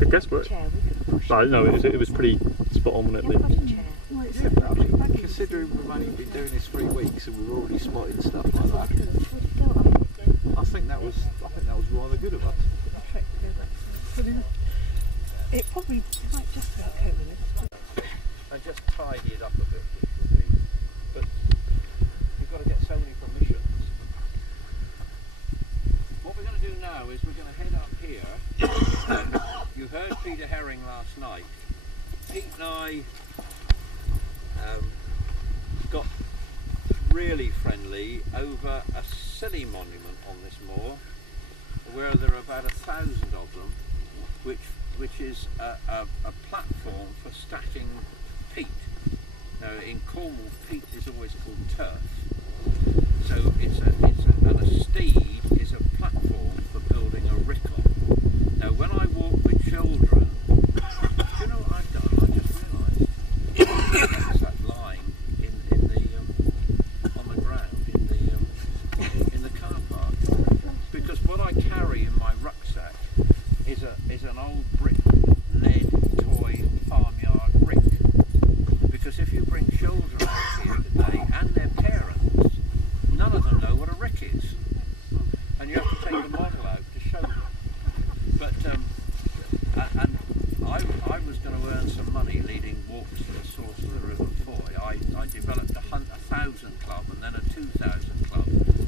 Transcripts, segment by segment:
Good guess, but I don't know. It was pretty spot on, wasn't it? Yeah, but I mean, considering we've only been doing this 3 weeks and we've already spotted stuff like that, I think that was rather good of us. It probably might just about coat with it. And just tidy it up a bit, which would be. But you've got to get so many permissions. What we're going to do now is we're going to head up here. You heard Peter Herring last night. Pete and I got really friendly over a silly monument on this moor, where there are about 1,000 of them, which is a platform for stacking peat. Now in Cornwall, peat is always called turf, so and a steed is a platform for building a rick on. Now when I walk with children, do you know what I've done? I just realised there's that line on the ground in the car park, because what I carry in my rucksack is an old brick lead toy farmyard rick, because if you bring children out here today and their parents, none of them know what a rick is, and you have to take the model out to show them. But and I was going to earn some money leading walks to the source of the River Foy. I developed a 1,000 club and then a 2,000 club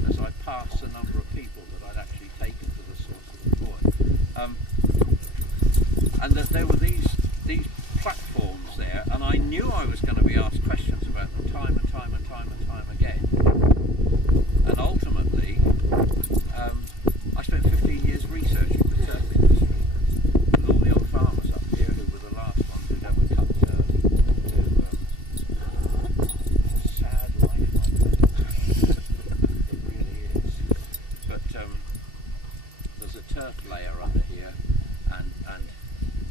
as I passed the number of people that I'd actually taken to the source of the Foy. And that there were these platforms there, and I knew I was going to be asked questions about them time and time and time and time again. And ultimately, I spent 15 years researching the turf industry with all the old farmers up here who were the last ones who'd ever cut turf. Sad life, my friend. It really is. But there's a turf layer under here, and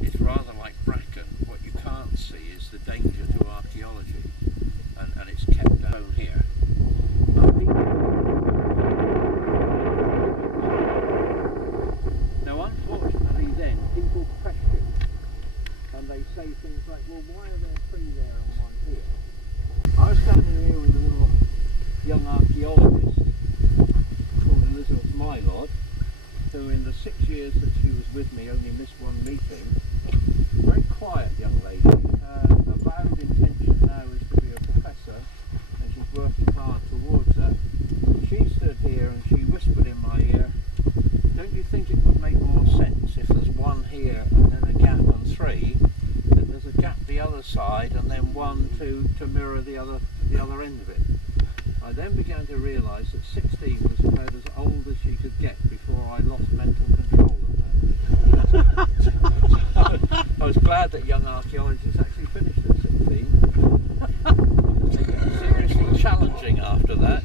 it's rather like bracken. What you can't see is the danger to archaeology, and it's kept down here. Now unfortunately then people question, and they say things like, well, why are there 3 there and 1 here? I was standing here with a little young archaeologist called Elizabeth Mylod, who in the 6 years that she was with me only missed 1 meeting. Very quiet young lady. Her avowed intention now is to be a professor, and she's working hard towards that. She stood here and she whispered in my ear, don't you think it would make more sense if there's 1 here and then a gap and 3, that there's a gap the other side and then 1 to mirror the other end of it? I then began to realise that 16 was about as old as she could get before I lost mental control of her. I was glad that young archaeologists actually finished at 16. They get seriously challenging after that.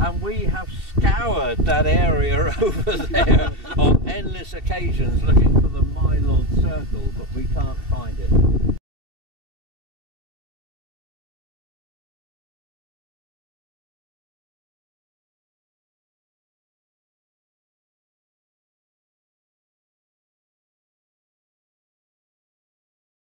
And we have scoured that area over there on endless occasions looking for the Mylod circle, but we can't find it.